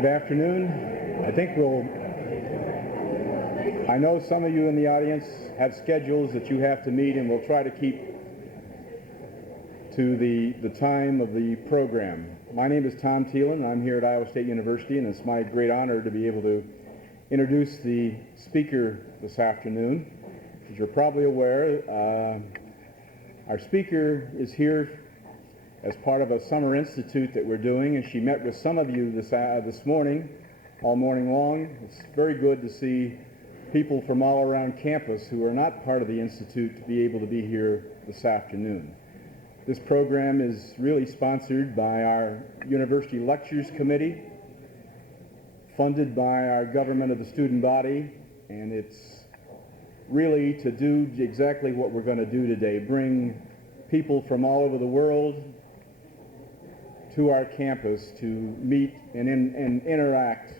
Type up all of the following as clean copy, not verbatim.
Good afternoon. I know some of you in the audience have schedules that you have to meet, and we'll try to keep to the time of the program. My name is Tom Thielen. I'm here at Iowa State University, and it's my great honor to be able to introduce the speaker this afternoon. As you're probably aware, our speaker is here as part of a summer institute that we're doing, and she met with some of you this morning, all morning long. It's very good to see people from all around campus who are not part of the institute to be able to be here this afternoon. This program is really sponsored by our University Lectures Committee, funded by our government of the student body, and it's really to do exactly what we're going to do today, bring people from all over the world to our campus to meet and interact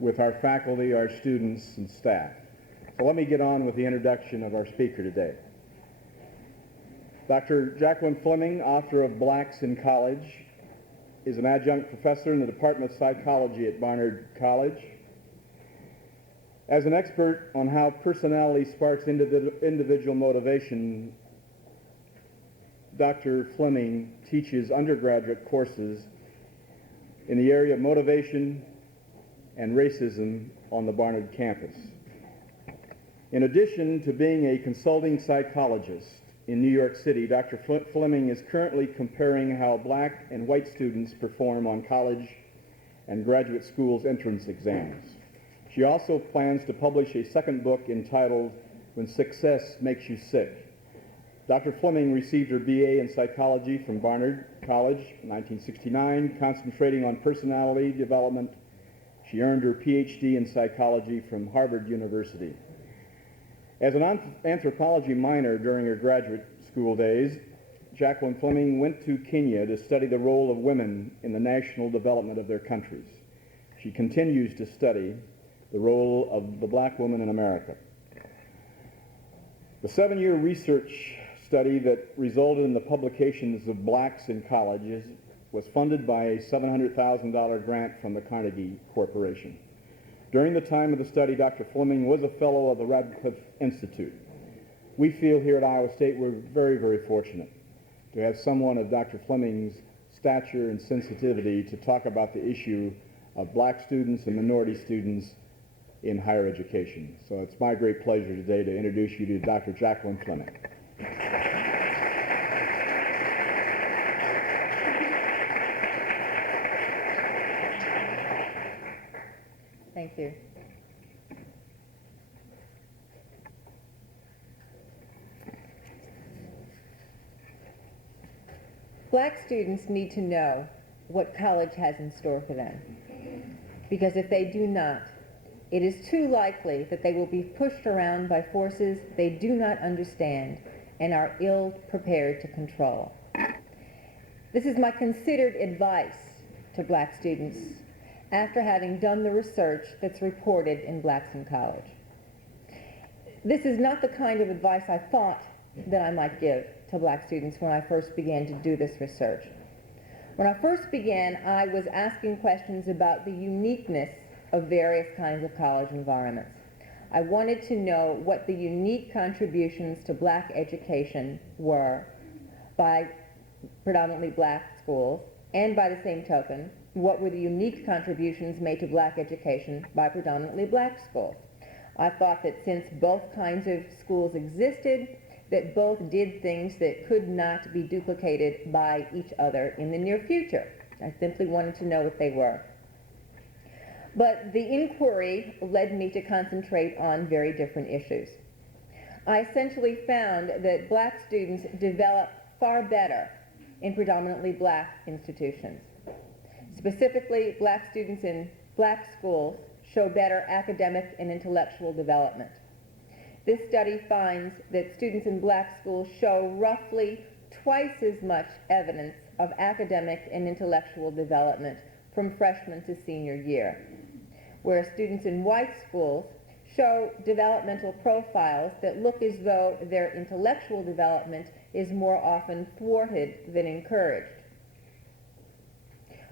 with our faculty, our students, and staff. So let me get on with the introduction of our speaker today. Dr. Jacqueline Fleming, author of Blacks in College, is an adjunct professor in the Department of Psychology at Barnard College. As an expert on how personality sparks individual motivation, Dr. Fleming teaches undergraduate courses in the area of motivation and racism on the Barnard campus. In addition to being a consulting psychologist in New York City, Dr. Fleming is currently comparing how black and white students perform on college and graduate schools entrance exams. She also plans to publish a second book entitled When Success Makes You Sick. Dr. Fleming received her BA in psychology from Barnard College in 1969, concentrating on personality development. She earned her PhD in psychology from Harvard University. As an anthropology minor during her graduate school days, Jacqueline Fleming went to Kenya to study the role of women in the national development of their countries. She continues to study the role of the black woman in America. The 7-year research study that resulted in the publications of Blacks in Colleges was funded by a $700,000 grant from the Carnegie Corporation. During the time of the study, Dr. Fleming was a fellow of the Radcliffe Institute. We feel here at Iowa State we're very, very fortunate to have someone of Dr. Fleming's stature and sensitivity to talk about the issue of black students and minority students in higher education. So it's my great pleasure today to introduce you to Dr. Jacqueline Fleming. Thank you. Black students need to know what college has in store for them, because if they do not, it is too likely that they will be pushed around by forces they do not understand and are ill prepared to control. This is my considered advice to black students after having done the research that's reported in Blacks in College. This is not the kind of advice I thought that I might give to black students when I first began to do this research. When I first began, I was asking questions about the uniqueness of various kinds of college environments. I wanted to know what the unique contributions to black education were by predominantly black schools, and by the same token, what were the unique contributions made to black education by predominantly black schools. I thought that since both kinds of schools existed, that both did things that could not be duplicated by each other in the near future. I simply wanted to know what they were. But the inquiry led me to concentrate on very different issues. I essentially found that black students develop far better in predominantly black institutions. Specifically, black students in black schools show better academic and intellectual development. This study finds that students in black schools show roughly twice as much evidence of academic and intellectual development from freshman to senior year, whereas students in white schools show developmental profiles that look as though their intellectual development is more often thwarted than encouraged.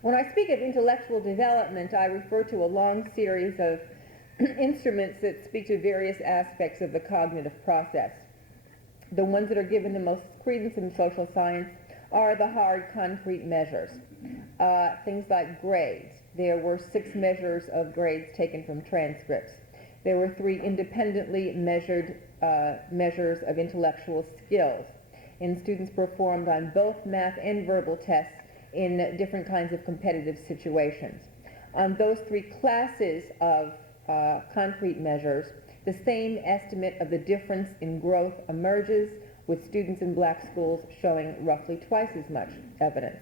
When I speak of intellectual development, I refer to a long series of instruments that speak to various aspects of the cognitive process. The ones that are given the most credence in social science are the hard, concrete measures. Things like grades. There were 6 measures of grades taken from transcripts. There were 3 independently measured measures of intellectual skills, and students performed on both math and verbal tests in different kinds of competitive situations. On those 3 classes of concrete measures, the same estimate of the difference in growth emerges, with students in black schools showing roughly twice as much evidence.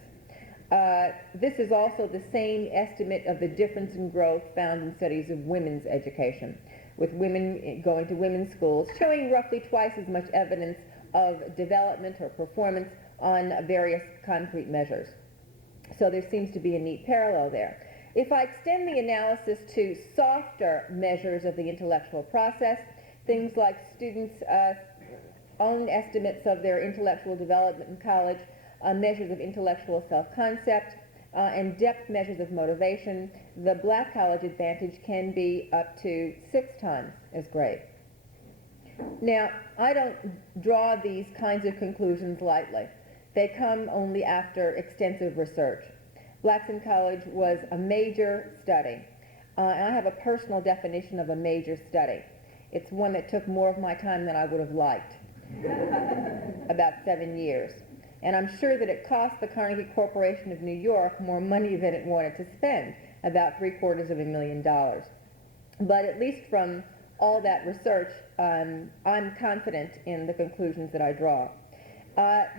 This is also the same estimate of the difference in growth found in studies of women's education, with women going to women's schools showing roughly twice as much evidence of development or performance on various concrete measures. So there seems to be a neat parallel there. If I extend the analysis to softer measures of the intellectual process, things like students' own estimates of their intellectual development in college, measures of intellectual self-concept, and depth measures of motivation, the black college advantage can be up to 6 times as great. Now, I don't draw these kinds of conclusions lightly. They come only after extensive research. Blacks in College was a major study, and I have a personal definition of a major study. It's one that took more of my time than I would have liked, about 7 years. And I'm sure that it cost the Carnegie Corporation of New York more money than it wanted to spend, about $750,000. But at least from all that research, I'm confident in the conclusions that I draw.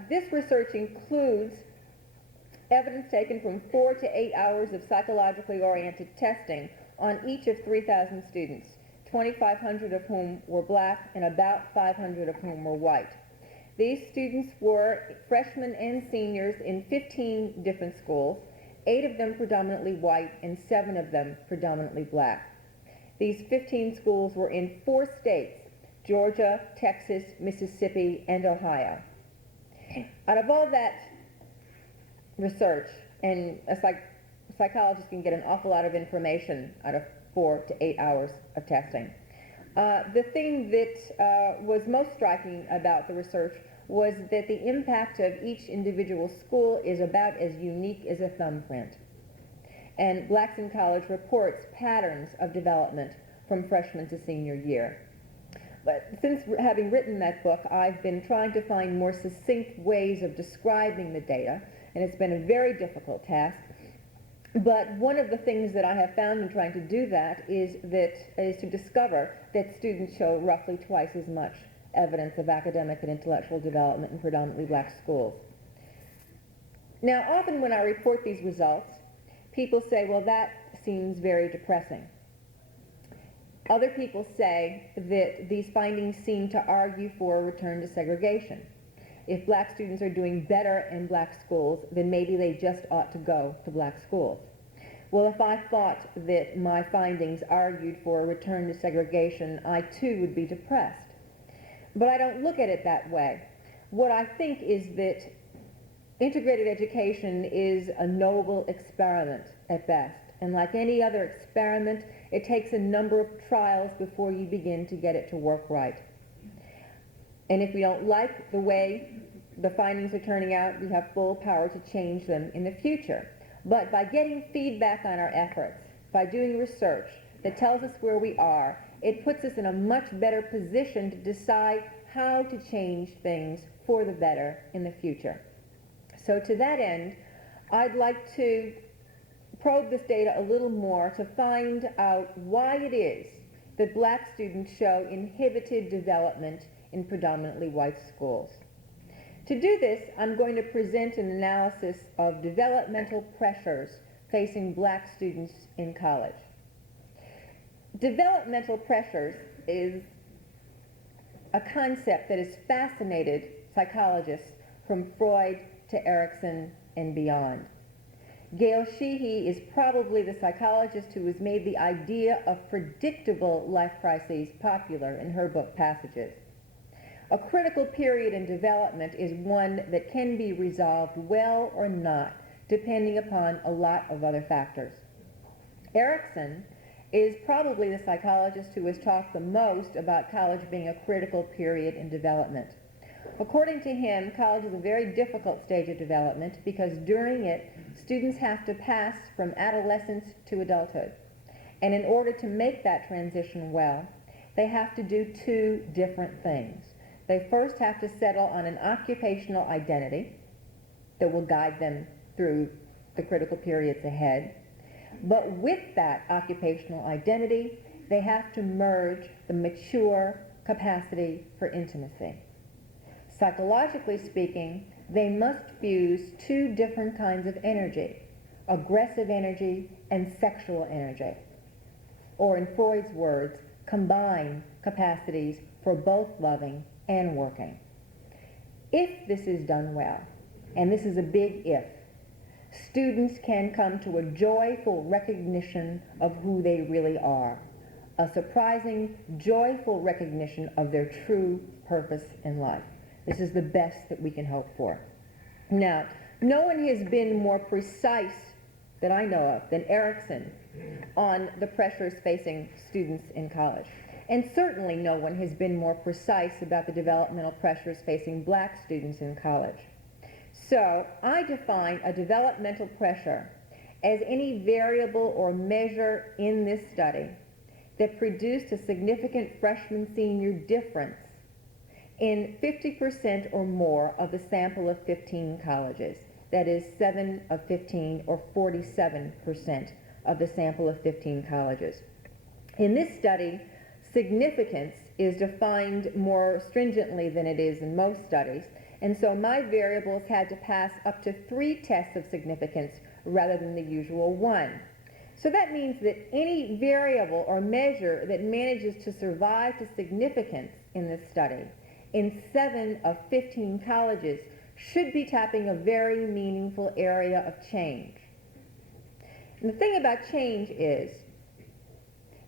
This research includes evidence taken from 4 to 8 hours of psychologically oriented testing on each of 3,000 students, 2,500 of whom were black and about 500 of whom were white. These students were freshmen and seniors in 15 different schools, 8 of them predominantly white and 7 of them predominantly black. These 15 schools were in 4 states, Georgia, Texas, Mississippi, and Ohio. Out of all that research, and a psychologist can get an awful lot of information out of 4 to 8 hours of testing. The thing that was most striking about the research was that the impact of each individual school is about as unique as a thumbprint. And Blacks in College reports patterns of development from freshman to senior year. But since having written that book, I've been trying to find more succinct ways of describing the data, and it's been a very difficult task. But one of the things that I have found in trying to do that is to discover that students show roughly twice as much evidence of academic and intellectual development in predominantly black schools. Now, often when I report these results, people say, well, that seems very depressing. Other people say that these findings seem to argue for a return to segregation. If black students are doing better in black schools, then maybe they just ought to go to black schools. Well, if I thought that my findings argued for a return to segregation, I too would be depressed. But I don't look at it that way. What I think is that integrated education is a noble experiment at best. And like any other experiment, it takes a number of trials before you begin to get it to work right. And if we don't like the way the findings are turning out, we have full power to change them in the future. But by getting feedback on our efforts, by doing research that tells us where we are, it puts us in a much better position to decide how to change things for the better in the future. So to that end, I'd like to probe this data a little more to find out why it is that black students show inhibited development in predominantly white schools. To do this, I'm going to present an analysis of developmental pressures facing black students in college. Developmental pressures is a concept that has fascinated psychologists from Freud to Erikson and beyond. Gail Sheehy is probably the psychologist who has made the idea of predictable life crises popular in her book Passages. A critical period in development is one that can be resolved well or not, depending upon a lot of other factors. Erikson is probably the psychologist who has talked the most about college being a critical period in development. According to him, college is a very difficult stage of development because during it, students have to pass from adolescence to adulthood. And in order to make that transition well, they have to do two different things. They first have to settle on an occupational identity that will guide them through the critical periods ahead. But with that occupational identity, they have to merge the mature capacity for intimacy. Psychologically speaking, they must fuse two different kinds of energy, aggressive energy and sexual energy. Or in Freud's words, combine capacities for both loving and working. If this is done well, and this is a big if, students can come to a joyful recognition of who they really are, a surprising, joyful recognition of their true purpose in life. This is the best that we can hope for. Now, no one has been more precise that I know of than Erikson on the pressures facing students in college. And certainly no one has been more precise about the developmental pressures facing black students in college. So I define a developmental pressure as any variable or measure in this study that produced a significant freshman-senior difference in 50% or more of the sample of 15 colleges. That is 7 of 15 or 47% of the sample of 15 colleges. In this study, significance is defined more stringently than it is in most studies, and so my variables had to pass up to 3 tests of significance rather than the usual 1. So that means that any variable or measure that manages to survive to significance in this study in 7 of 15 colleges should be tapping a very meaningful area of change. And the thing about change is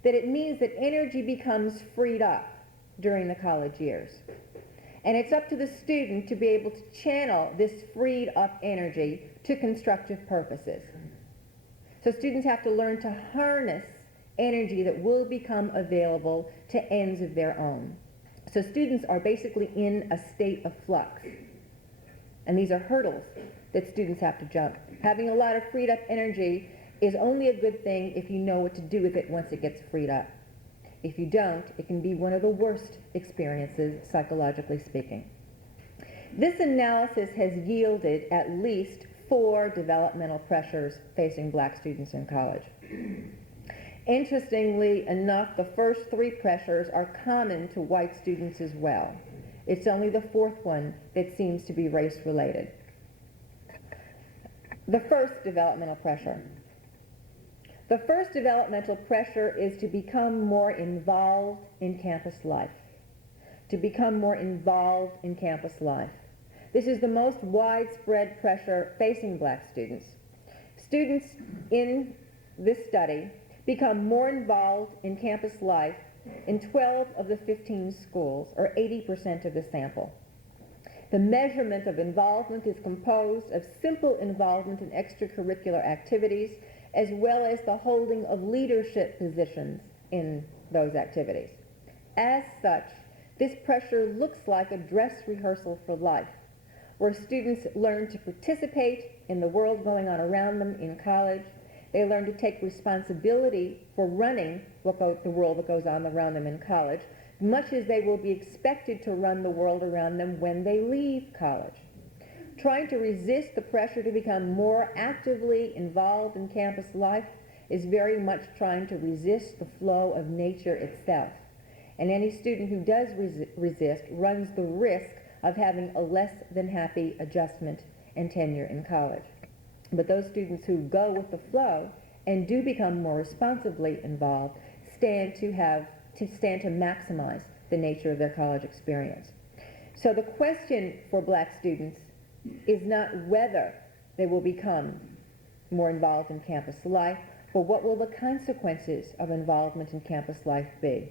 that it means that energy becomes freed up during the college years. And it's up to the student to be able to channel this freed up energy to constructive purposes. So students have to learn to harness energy that will become available to ends of their own. So students are basically in a state of flux. And these are hurdles that students have to jump. Having a lot of freed up energy is only a good thing if you know what to do with it once it gets freed up. If you don't, it can be one of the worst experiences, psychologically speaking. This analysis has yielded at least 4 developmental pressures facing black students in college. Interestingly enough, the first 3 pressures are common to white students as well. It's only the 4th one that seems to be race-related. The first developmental pressure. The first developmental pressure is to become more involved in campus life. To become more involved in campus life. This is the most widespread pressure facing black students. Students in this study become more involved in campus life in 12 of the 15 schools, or 80% of the sample. The measurement of involvement is composed of simple involvement in extracurricular activities, as well as the holding of leadership positions in those activities. As such, this pressure looks like a dress rehearsal for life, where students learn to participate in the world going on around them in college. They learn to take responsibility for running the world that goes on around them in college, much as they will be expected to run the world around them when they leave college. Trying to resist the pressure to become more actively involved in campus life is very much trying to resist the flow of nature itself. And any student who does resist runs the risk of having a less than happy adjustment and tenure in college. But those students who go with the flow and do become more responsibly involved stand to maximize the nature of their college experience. So the question for black students is not whether they will become more involved in campus life, but what will the consequences of involvement in campus life be?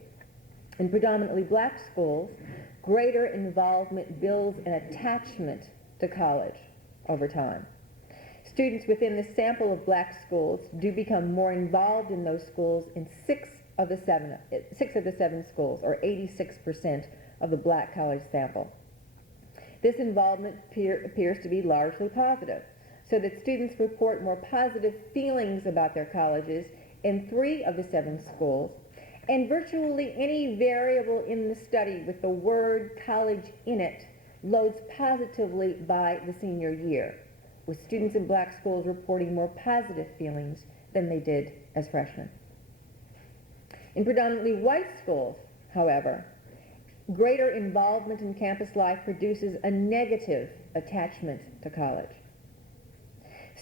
In predominantly black schools, greater involvement builds an attachment to college over time. Students within the sample of black schools do become more involved in those schools in six of the seven schools, or 86% of the black college sample. This involvement appears to be largely positive, so that students report more positive feelings about their colleges in 3 of the 7 schools, and virtually any variable in the study with the word college in it loads positively by the senior year, with students in black schools reporting more positive feelings than they did as freshmen. In predominantly white schools, however, greater involvement in campus life produces a negative attachment to college.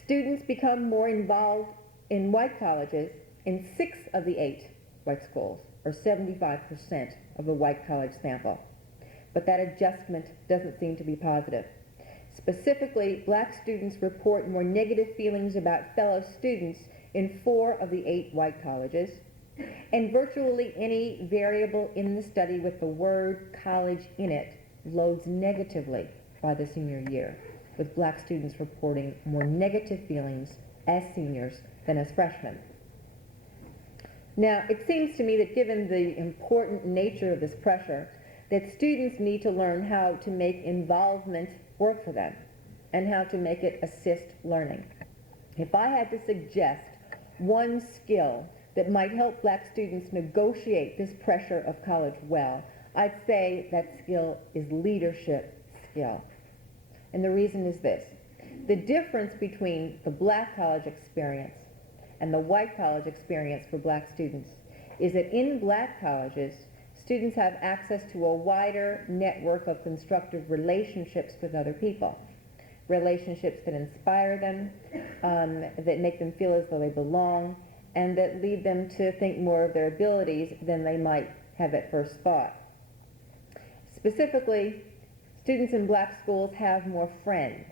Students become more involved in white colleges in 6 of the 8 white schools, or 75% of the white college sample. But that adjustment doesn't seem to be positive. Specifically, black students report more negative feelings about fellow students in 4 of the 8 white colleges, and virtually any variable in the study with the word college in it loads negatively by the senior year, with black students reporting more negative feelings as seniors than as freshmen. Now, it seems to me that given the important nature of this pressure, that students need to learn how to make involvement work for them and how to make it assist learning. If I had to suggest one skill that might help black students negotiate this pressure of college well, I'd say that skill is leadership skill. And the reason is this: the difference between the black college experience and the white college experience for black students is that in black colleges, students have access to a wider network of constructive relationships with other people. Relationships that inspire them, that make them feel as though they belong, and that lead them to think more of their abilities than they might have at first thought. Specifically, students in black schools have more friends,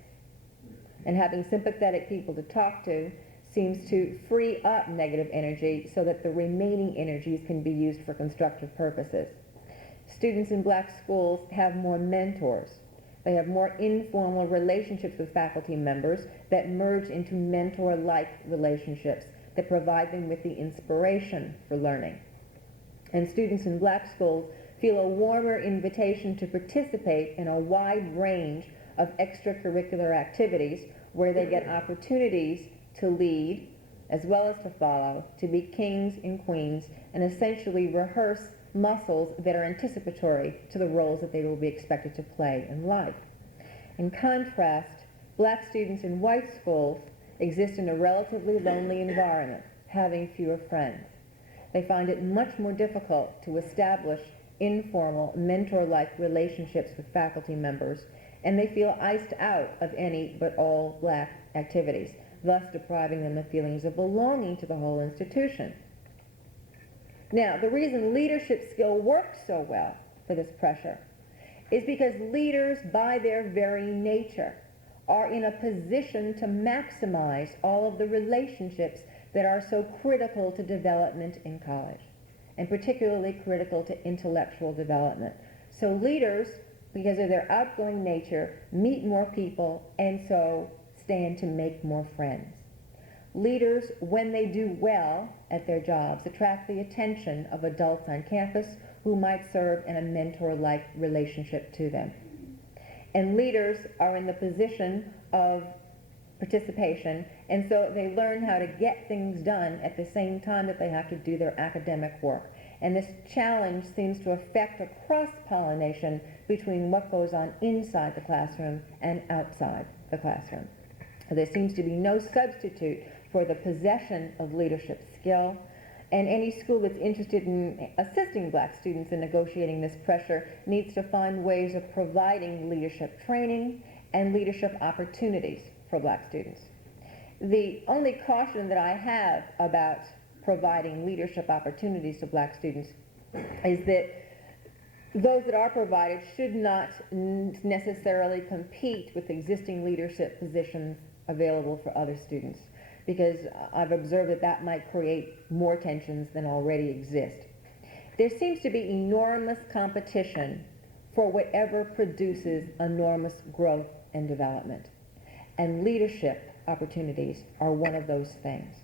and having sympathetic people to talk to seems to free up negative energy so that the remaining energies can be used for constructive purposes. Students in black schools have more mentors. They have more informal relationships with faculty members that merge into mentor-like relationships that provide them with the inspiration for learning. And students in black schools feel a warmer invitation to participate in a wide range of extracurricular activities where they get opportunities to lead as well as to follow, to be kings and queens, and essentially rehearse muscles that are anticipatory to the roles that they will be expected to play in life. In contrast, black students in white schools exist in a relatively lonely environment, having fewer friends. They find it much more difficult to establish informal, mentor-like relationships with faculty members, and they feel iced out of any but all black activities, thus depriving them of feelings of belonging to the whole institution. Now, the reason leadership skill works so well for this pressure is because leaders, by their very nature, are in a position to maximize all of the relationships that are so critical to development in college, and particularly critical to intellectual development. So leaders, because of their outgoing nature, meet more people and so stand to make more friends. Leaders, when they do well at their jobs, attract the attention of adults on campus who might serve in a mentor-like relationship to them. And leaders are in the position of participation, and so they learn how to get things done at the same time that they have to do their academic work. And this challenge seems to affect a cross-pollination between what goes on inside the classroom and outside the classroom. There seems to be no substitute for the possession of leadership skill, and any school that's interested in assisting black students in negotiating this pressure needs to find ways of providing leadership training and leadership opportunities for black students. The only caution that I have about providing leadership opportunities to black students is that those that are provided should not necessarily compete with existing leadership positions available for other students, because I've observed that that might create more tensions than already exist. There seems to be enormous competition for whatever produces enormous growth and development. And leadership opportunities are one of those things.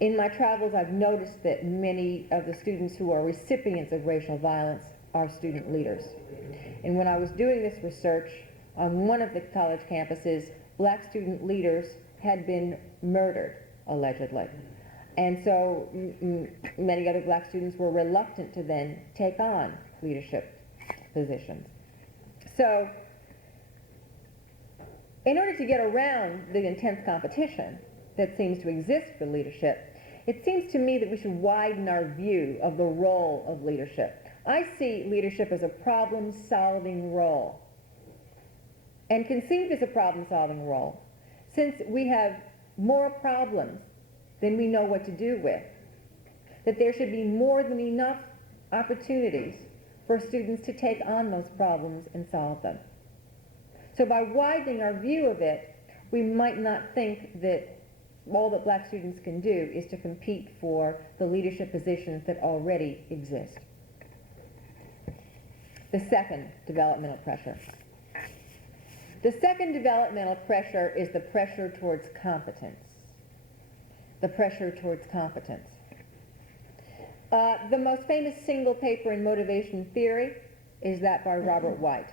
In my travels, I've noticed that many of the students who are recipients of racial violence are student leaders. And when I was doing this research, on one of the college campuses, black student leaders had been murdered, allegedly. And so many other black students were reluctant to then take on leadership positions. So in order to get around the intense competition that seems to exist for leadership, it seems to me that we should widen our view of the role of leadership. I see leadership as a problem-solving role, and conceived as a problem-solving role, since we have more problems than we know what to do with, that there should be more than enough opportunities for students to take on those problems and solve them. So by widening our view of it, we might not think that all that black students can do is to compete for the leadership positions that already exist. The second developmental pressure. The second developmental pressure is the pressure towards competence. The pressure towards competence. The most famous single paper in motivation theory is that by Robert White,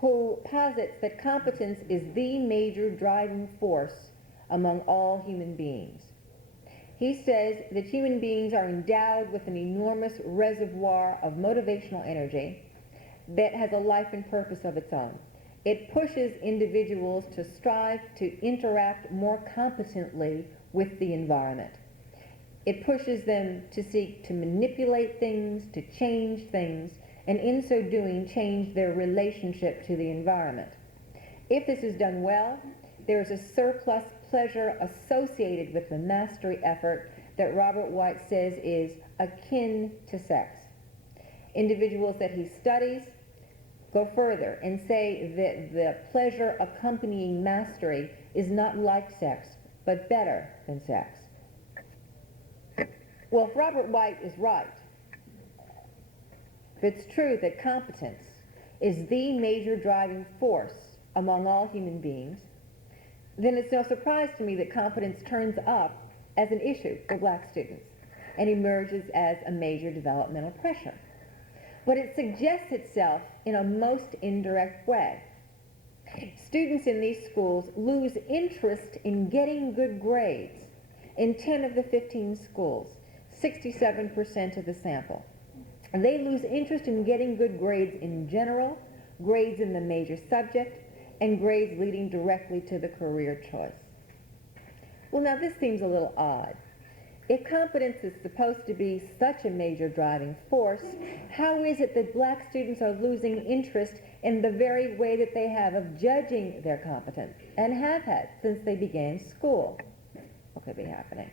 who posits that competence is the major driving force among all human beings. He says that human beings are endowed with an enormous reservoir of motivational energy that has a life and purpose of its own. It pushes individuals to strive to interact more competently with the environment. It pushes them to seek to manipulate things, to change things, and in so doing change their relationship to the environment. If this is done well, there is a surplus pleasure associated with the mastery effort that Robert White says is akin to sex. Individuals that he studies go further and say that the pleasure accompanying mastery is not like sex, but better than sex. Well, if Robert White is right, if it's true that competence is the major driving force among all human beings, then it's no surprise to me that competence turns up as an issue for black students and emerges as a major developmental pressure. But it suggests itself in a most indirect way. Students in these schools lose interest in getting good grades in 10 of the 15 schools, 67% of the sample. And they lose interest in getting good grades in general, grades in the major subject, and grades leading directly to the career choice. Well, now this seems a little odd. If competence is supposed to be such a major driving force, how is it that black students are losing interest in the very way that they have of judging their competence, and have had since they began school? What could be happening?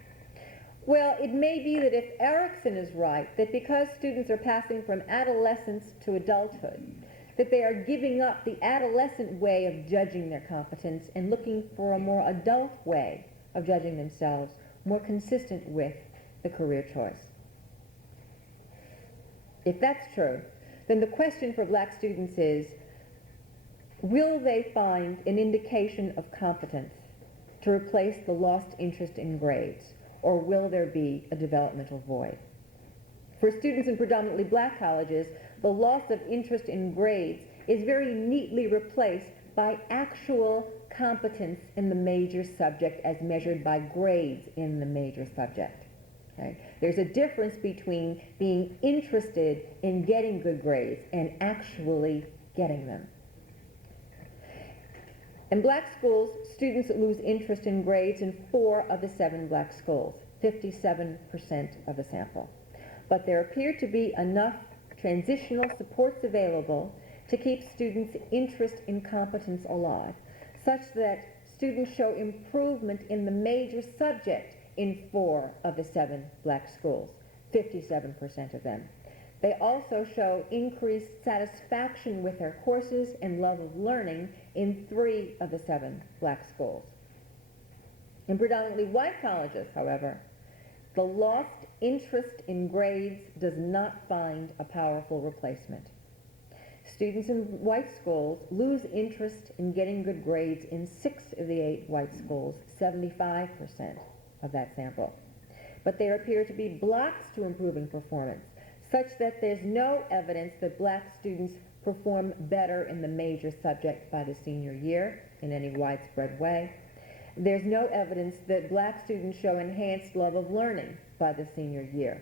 Well, it may be that if Erickson is right, that because students are passing from adolescence to adulthood, that they are giving up the adolescent way of judging their competence and looking for a more adult way of judging themselves, more consistent with the career choice. If that's true, then the question for black students is, will they find an indication of competence to replace the lost interest in grades, or will there be a developmental void? For students in predominantly black colleges, the loss of interest in grades is very neatly replaced by actual competence in the major subject as measured by grades in the major subject. Okay? There's a difference between being interested in getting good grades and actually getting them. In black schools, students lose interest in grades in 4 of the 7 black schools, 57% of the sample. But there appear to be enough transitional supports available to keep students' interest in competence alive, such that students show improvement in the major subject in 4 of the 7 black schools, 57% of them. They also show increased satisfaction with their courses and love of learning in 3 of the 7 black schools. In predominantly white colleges, however, the lost interest in grades does not find a powerful replacement. Students in white schools lose interest in getting good grades in 6 of the 8 white schools, 75% of that sample. But there appear to be blocks to improving performance, such that there's no evidence that black students perform better in the major subject by the senior year in any widespread way. There's no evidence that black students show enhanced love of learning by the senior year.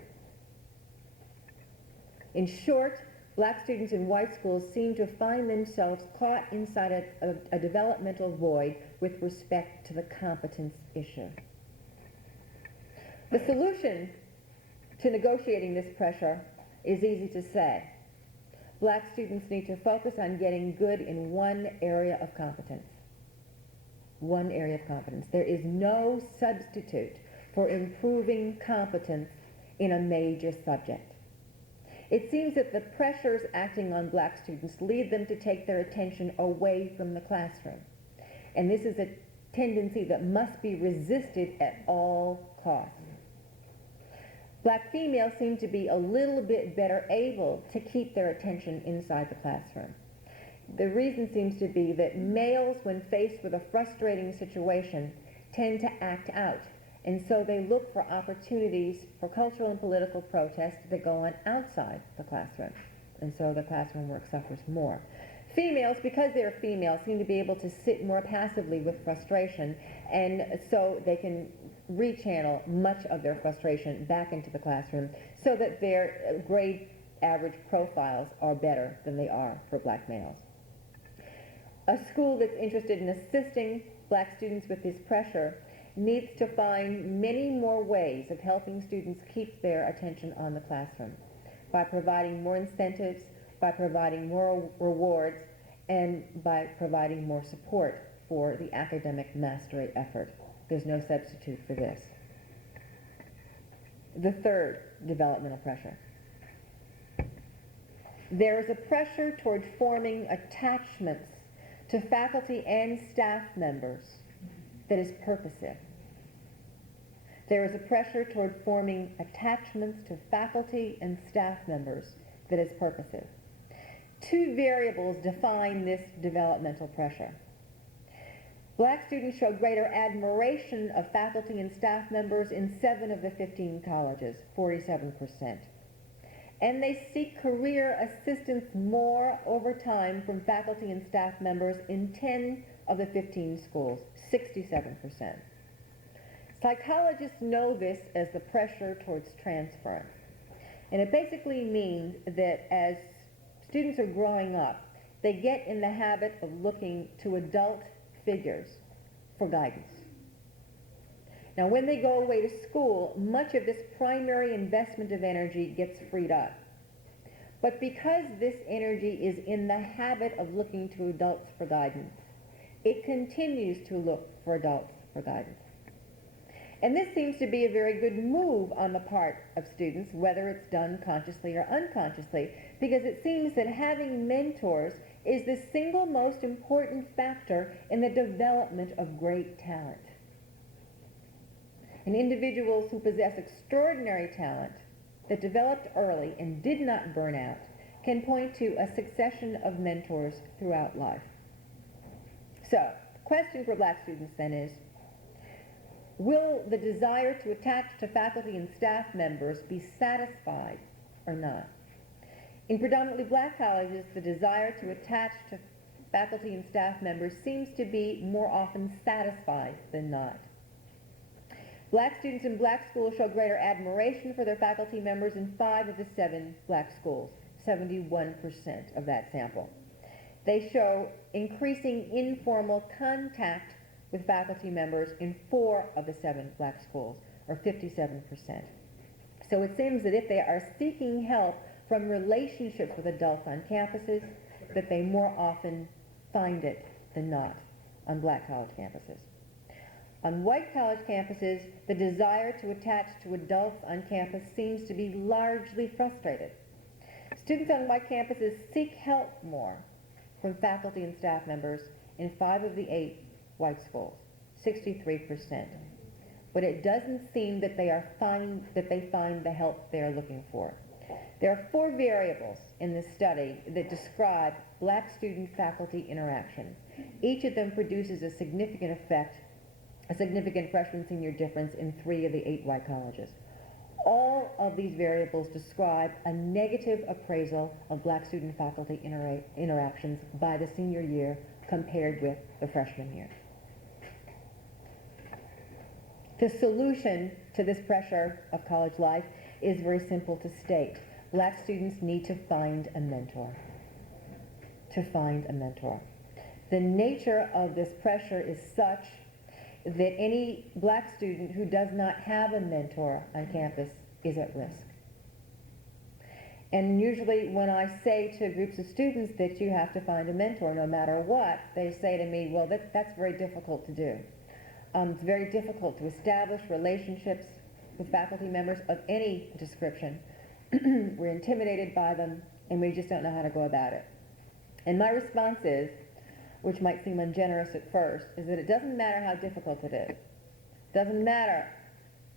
In short, black students in white schools seem to find themselves caught inside a developmental void with respect to the competence issue. The solution to negotiating this pressure is easy to say. Black students need to focus on getting good in one area of competence. One area of competence. There is no substitute for improving competence in a major subject. It seems that the pressures acting on black students lead them to take their attention away from the classroom. And this is a tendency that must be resisted at all costs. Black females seem to be a little bit better able to keep their attention inside the classroom. The reason seems to be that males, when faced with a frustrating situation, tend to act out, and so they look for opportunities for cultural and political protest that go on outside the classroom, and so the classroom work suffers more. Females, because they're females, seem to be able to sit more passively with frustration, and so they can rechannel much of their frustration back into the classroom so that their grade average profiles are better than they are for black males. A school that's interested in assisting black students with this pressure needs to find many more ways of helping students keep their attention on the classroom by providing more incentives, by providing more rewards, and by providing more support for the academic mastery effort. There's no substitute for this. The third developmental pressure. There is a pressure toward forming attachments to faculty and staff members that is purposive. There is a pressure toward forming attachments to faculty and staff members that is purposive. Two variables define this developmental pressure. Black students show greater admiration of faculty and staff members in 7 of the 15 colleges, 47%. And they seek career assistance more over time from faculty and staff members in 10 of the 15 schools, 67%. Psychologists know this as the pressure towards transference. And it basically means that as students are growing up, they get in the habit of looking to adult figures for guidance. Now, when they go away to school, much of this primary investment of energy gets freed up. But because this energy is in the habit of looking to adults for guidance, it continues to look for adults for guidance. And this seems to be a very good move on the part of students, whether it's done consciously or unconsciously, because it seems that having mentors is the single most important factor in the development of great talent. And individuals who possess extraordinary talent that developed early and did not burn out can point to a succession of mentors throughout life. So, the question for black students then is, will the desire to attach to faculty and staff members be satisfied or not? In predominantly black colleges, the desire to attach to faculty and staff members seems to be more often satisfied than not. Black students in black schools show greater admiration for their faculty members in 5 of the 7 black schools, 71% of that sample. They show increasing informal contact with faculty members in 4 of the 7 black schools, or 57%. So it seems that if they are seeking help from relationships with adults on campuses, that they more often find it than not on black college campuses. On white college campuses, the desire to attach to adults on campus seems to be largely frustrated. Students on white campuses seek help more from faculty and staff members in 5 of the 8 white schools, 63%. But it doesn't seem that they find the help they are looking for. There are 4 variables in this study that describe black student-faculty interactions. Each of them produces a significant effect, a significant freshman-senior difference in 3 of the 8 white colleges. All of these variables describe a negative appraisal of black student-faculty interactions by the senior year compared with the freshman year. The solution to this pressure of college life is very simple to state. Black students need to find a mentor. To find a mentor. The nature of this pressure is such that any black student who does not have a mentor on campus is at risk. And usually when I say to groups of students that you have to find a mentor no matter what, they say to me, well, that's very difficult to do. It's very difficult to establish relationships with faculty members of any description. We're intimidated by them, and we just don't know how to go about it. And my response is, which might seem ungenerous at first, is that it doesn't matter how difficult it is. It doesn't matter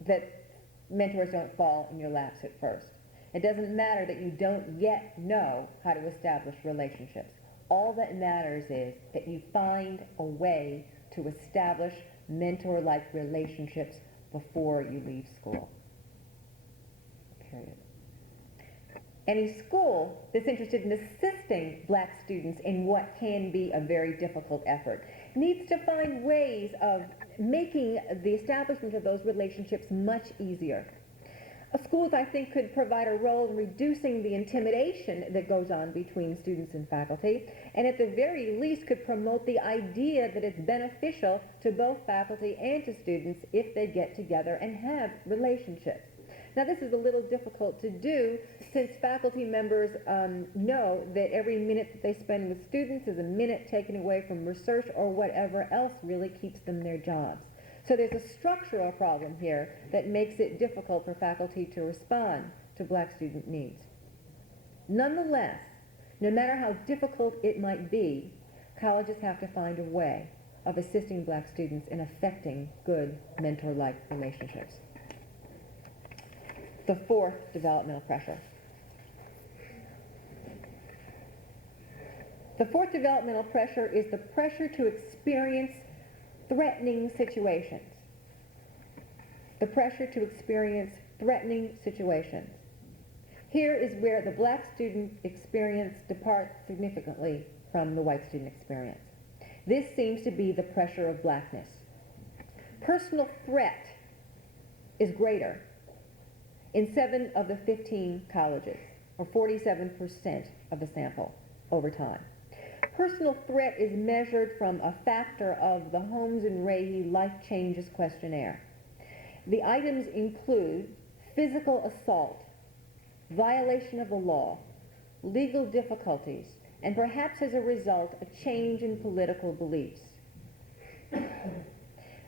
that mentors don't fall in your laps at first. It doesn't matter that you don't yet know how to establish relationships. All that matters is that you find a way to establish mentor-like relationships before you leave school. Period. Any school that's interested in assisting black students in what can be a very difficult effort needs to find ways of making the establishment of those relationships much easier. Schools, I think, could provide a role in reducing the intimidation that goes on between students and faculty, and at the very least could promote the idea that it's beneficial to both faculty and to students if they get together and have relationships. Now, this is a little difficult to do since faculty members know that every minute that they spend with students is a minute taken away from research or whatever else really keeps them their jobs. So there's a structural problem here that makes it difficult for faculty to respond to black student needs. Nonetheless, no matter how difficult it might be, colleges have to find a way of assisting black students in affecting good mentor-like relationships. The 4th developmental pressure. The 4th developmental pressure is the pressure to experience threatening situations. The pressure to experience threatening situations. Here is where the black student experience departs significantly from the white student experience. This seems to be the pressure of blackness. Personal threat is greater in 7 of the 15 colleges, or 47% of the sample over time. Personal threat is measured from a factor of the Holmes and Rahe Life Changes questionnaire. The items include physical assault, violation of the law, legal difficulties, and perhaps as a result, a change in political beliefs.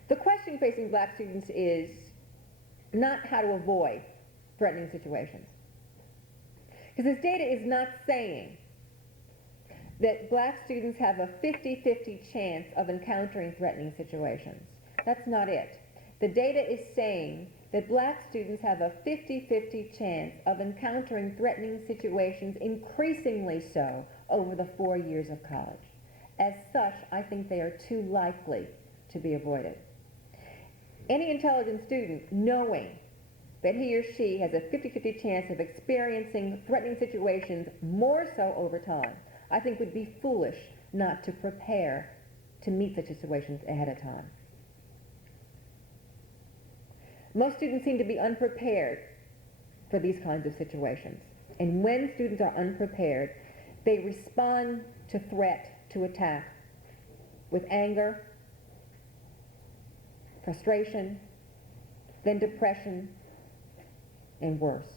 The question facing black students is not how to avoid threatening situations. Because this data is not saying that black students have a 50-50 chance of encountering threatening situations. That's not it. The data is saying that black students have a 50-50 chance of encountering threatening situations, increasingly so over the 4 years of college. As such, I think they are too likely to be avoided. Any intelligent student, knowing that he or she has a 50-50 chance of experiencing threatening situations more so over time, I think would be foolish not to prepare to meet such situations ahead of time. Most students seem to be unprepared for these kinds of situations. And when students are unprepared, they respond to threat, to attack, with anger, frustration, then depression, and worse.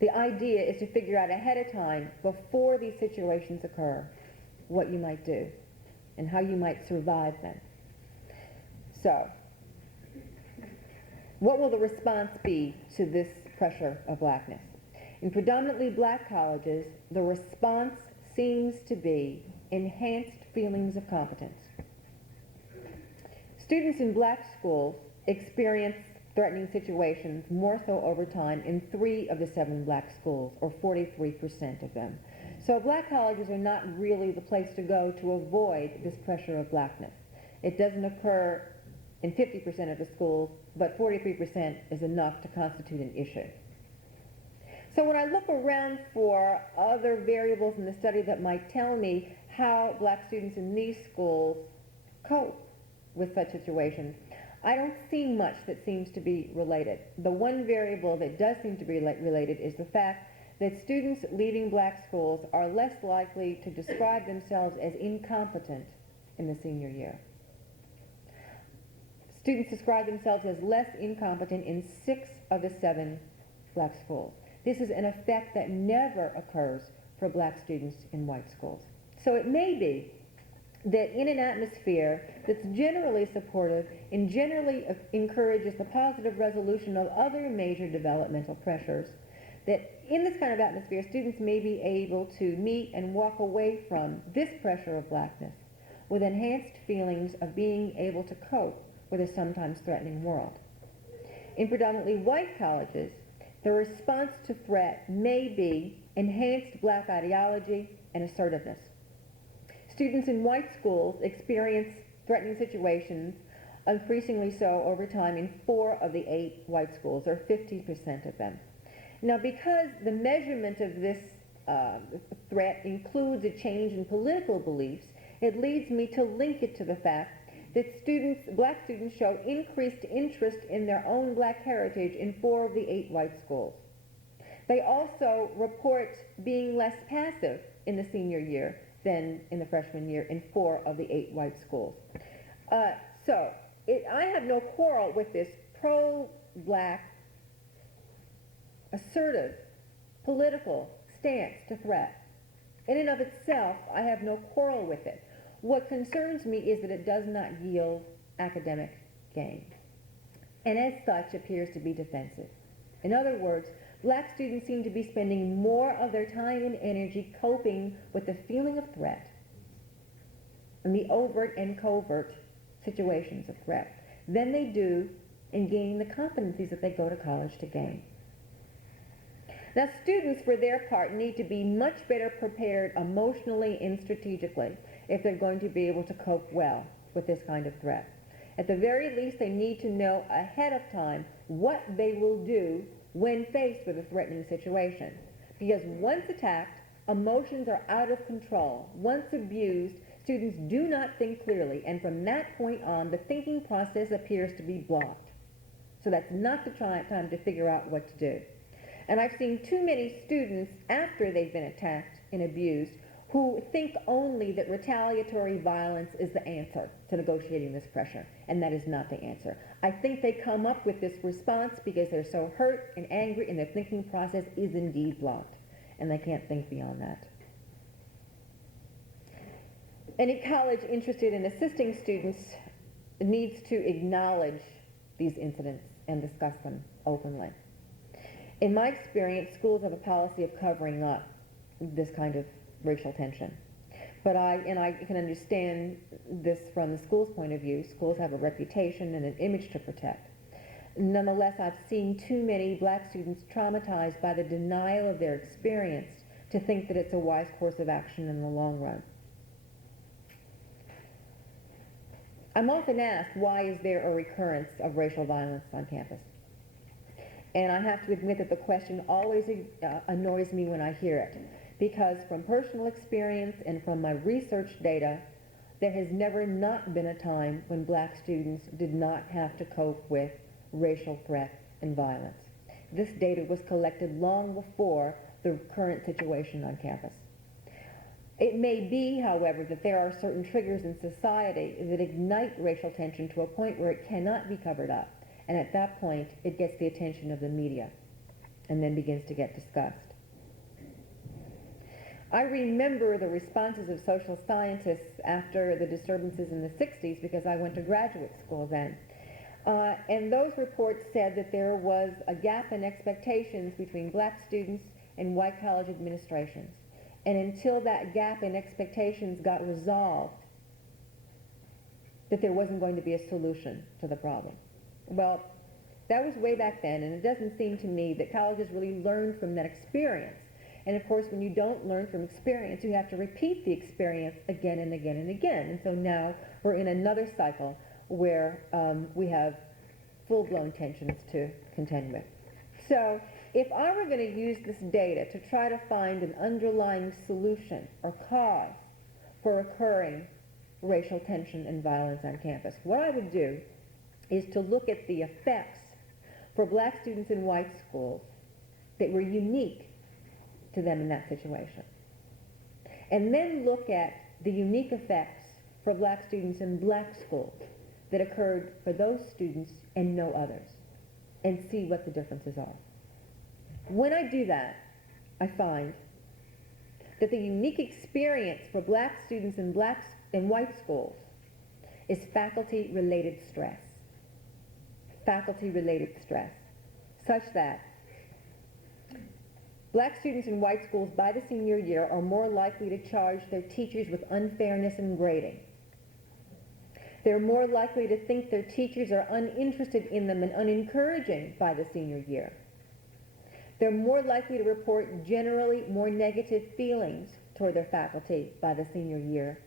The idea is to figure out ahead of time, before these situations occur, what you might do and how you might survive them. So, what will the response be to this pressure of blackness? In predominantly black colleges, the response seems to be enhanced feelings of competence. Students in black schools experience threatening situations more so over time in 3 of the 7 black schools, or 43% of them. So black colleges are not really the place to go to avoid this pressure of blackness. It doesn't occur in 50% of the schools, but 43% is enough to constitute an issue. So when I look around for other variables in the study that might tell me how black students in these schools cope with such situations, I don't see much that seems to be related. The one variable that does seem to be related is the fact that students leaving black schools are less likely to describe themselves as incompetent in the senior year. Students describe themselves as less incompetent in 6 of the 7 black schools. This is an effect that never occurs for black students in white schools. So it may be that in an atmosphere that's generally supportive and generally encourages the positive resolution of other major developmental pressures, that in this kind of atmosphere, students may be able to meet and walk away from this pressure of blackness with enhanced feelings of being able to cope with a sometimes threatening world. In predominantly white colleges, the response to threat may be enhanced black ideology and assertiveness. Students in white schools experience threatening situations, increasingly so over time, in 4 of the 8 white schools, or 50% of them. Now, because the measurement of this threat includes a change in political beliefs, it leads me to link it to the fact that black students show increased interest in their own black heritage in 4 of the 8 white schools. They also report being less passive in the senior year than in the freshman year in 4 of the 8 white schools. I have no quarrel with this pro-black, assertive, political stance to threat. In and of itself, I have no quarrel with it. What concerns me is that it does not yield academic gain, and as such appears to be defensive. In other words, black students seem to be spending more of their time and energy coping with the feeling of threat and the overt and covert situations of threat than they do in gaining the competencies that they go to college to gain. Now, students, for their part, need to be much better prepared emotionally and strategically if they're going to be able to cope well with this kind of threat. At the very least, they need to know ahead of time what they will do when faced with a threatening situation. Because once attacked, emotions are out of control. Once abused, students do not think clearly, and from that point on, the thinking process appears to be blocked. So that's not the time to figure out what to do. And I've seen too many students, after they've been attacked and abused, who think only that retaliatory violence is the answer to negotiating this pressure, and that is not the answer. I think they come up with this response because they're so hurt and angry, and their thinking process is indeed blocked, and they can't think beyond that. Any college interested in assisting students needs to acknowledge these incidents and discuss them openly. In my experience, schools have a policy of covering up this kind of racial tension. But I can understand this from the school's point of view. Schools have a reputation and an image to protect. Nonetheless, I've seen too many black students traumatized by the denial of their experience to think that it's a wise course of action in the long run. I'm often asked, why is there a recurrence of racial violence on campus? And I have to admit that the question always annoys me when I hear it, because from personal experience and from my research data, there has never not been a time when black students did not have to cope with racial threat and violence. This data was collected long before the current situation on campus. It may be, however, that there are certain triggers in society that ignite racial tension to a point where it cannot be covered up. And at that point, it gets the attention of the media and then begins to get discussed. I remember the responses of social scientists after the disturbances in the 60s because I went to graduate school then. And those reports said that there was a gap in expectations between black students and white college administrations. And until that gap in expectations got resolved, that there wasn't going to be a solution to the problem. Well, That was way back then, and it doesn't seem to me that colleges really learned from that experience. And of course, when you don't learn from experience, you have to repeat the experience again and again and again. And so now we're in another cycle where we have full-blown tensions to contend with. So if I were going to use this data to try to find an underlying solution or cause for occurring racial tension and violence on campus, what I would do is to look at the effects for black students in white schools that were unique to them in that situation. And then look at the unique effects for black students in black schools that occurred for those students and no others, and see what the differences are. When I do that, I find that the unique experience for black students in white schools is faculty-related stress. Faculty-related stress, such that black students in white schools by the senior year are more likely to charge their teachers with unfairness in grading. They're more likely to think their teachers are uninterested in them and unencouraging by the senior year. They're more likely to report generally more negative feelings toward their faculty by the senior year.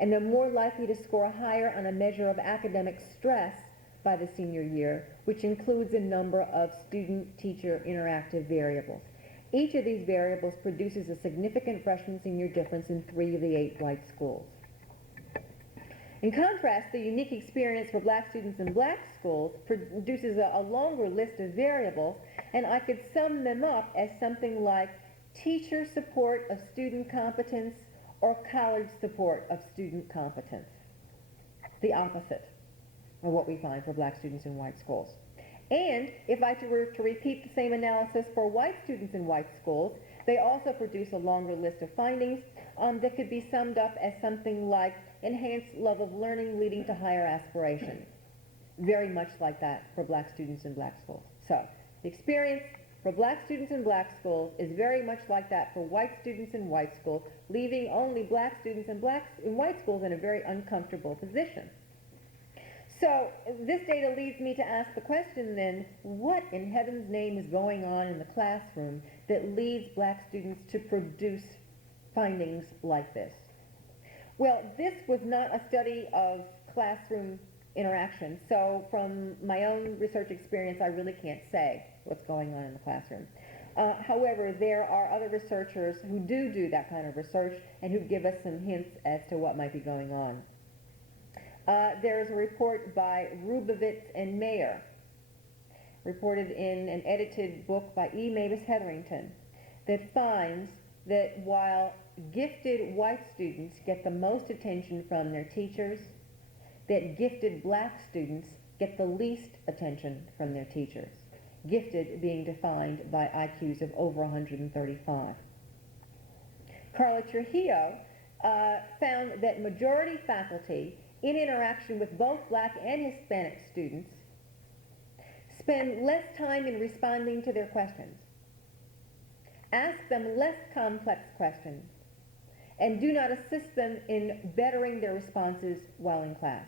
And they're more likely to score higher on a measure of academic stress by the senior year, which includes a number of student-teacher interactive variables. Each of these variables produces a significant freshman-senior difference in 3 of the 8 white schools. In contrast, the unique experience for black students in black schools produces a longer list of variables, and I could sum them up as something like teacher support of student competence or college support of student competence. The opposite of what we find for black students in white schools. And if I were to repeat the same analysis for white students in white schools, they also produce a longer list of findings that could be summed up as something like enhanced level of learning leading to higher aspirations. Very much like that for black students in black schools. So the experience for black students in black schools is very much like that for white students in white schools, leaving only black students in white schools in a very uncomfortable position. So this data leads me to ask the question then, what in heaven's name is going on in the classroom that leads black students to produce findings like this? Well, this was not a study of classroom interaction, so from my own research experience, I really can't say what's going on in the classroom. However, there are other researchers who do that kind of research and who give us some hints as to what might be going on. There's a report by Rubovitz and Mayer, reported in an edited book by E. Mavis Hetherington, that finds that while gifted white students get the most attention from their teachers, that gifted black students get the least attention from their teachers, gifted being defined by IQs of over 135. Carla Trujillo found that majority faculty in interaction with both black and Hispanic students spend less time in responding to their questions, ask them less complex questions, and do not assist them in bettering their responses while in class.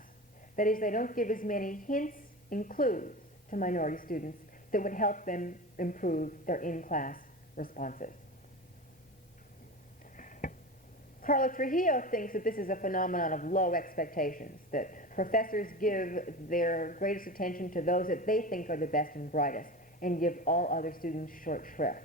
That is, they don't give as many hints and clues to minority students that would help them improve their in-class responses. Carla Trujillo thinks that this is a phenomenon of low expectations, that professors give their greatest attention to those that they think are the best and brightest, and give all other students short shrift.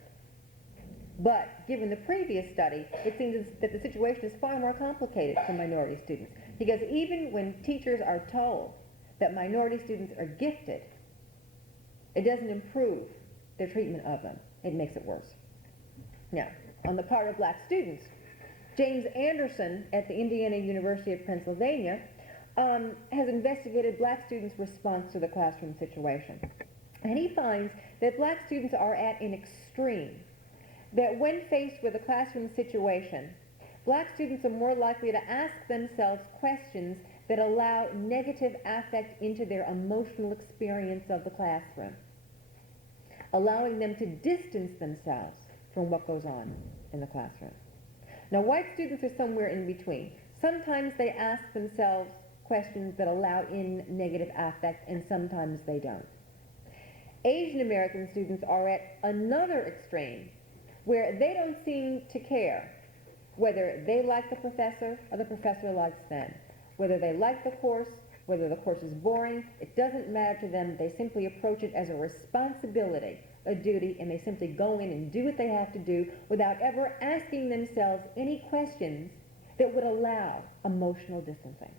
But given the previous study, it seems that the situation is far more complicated for minority students, because even when teachers are told that minority students are gifted, it doesn't improve their treatment of them. It makes it worse. Now, on the part of black students, James Anderson at the Indiana University of Pennsylvania has investigated black students' response to the classroom situation. And he finds that black students are at an extreme, that when faced with a classroom situation, black students are more likely to ask themselves questions that allow negative affect into their emotional experience of the classroom, allowing them to distance themselves from what goes on in the classroom. Now, white students are somewhere in between. Sometimes they ask themselves questions that allow in negative affect, and sometimes they don't. Asian American students are at another extreme, where they don't seem to care whether they like the professor or the professor likes them, whether they like the course, whether the course is boring. It doesn't matter to them. They simply approach it as a responsibility, a duty, and they simply go in and do what they have to do without ever asking themselves any questions that would allow emotional distancing.